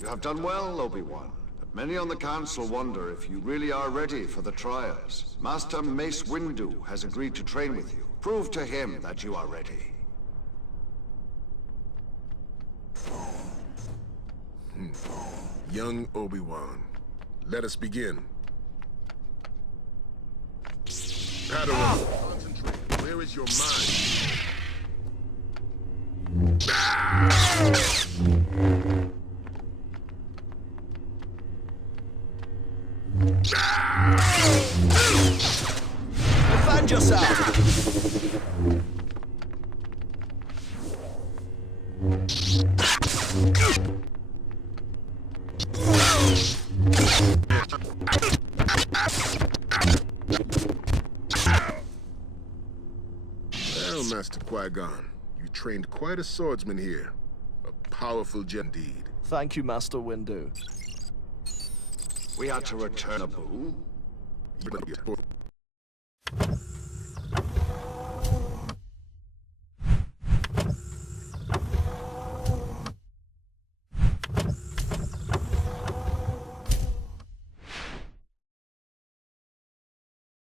You have done well, Obi Wan. But many on the Council wonder if you really are ready for the trials. Master Mace Windu has agreed to train with you. Prove to him that you are ready. Young Obi Wan, let us begin. Padawan, concentrate. Where is your mind? Defend yourself! Well, Master Qui-Gon, you trained quite a swordsman here. A powerful gem indeed. Thank you, Master Windu. We are to return Abu.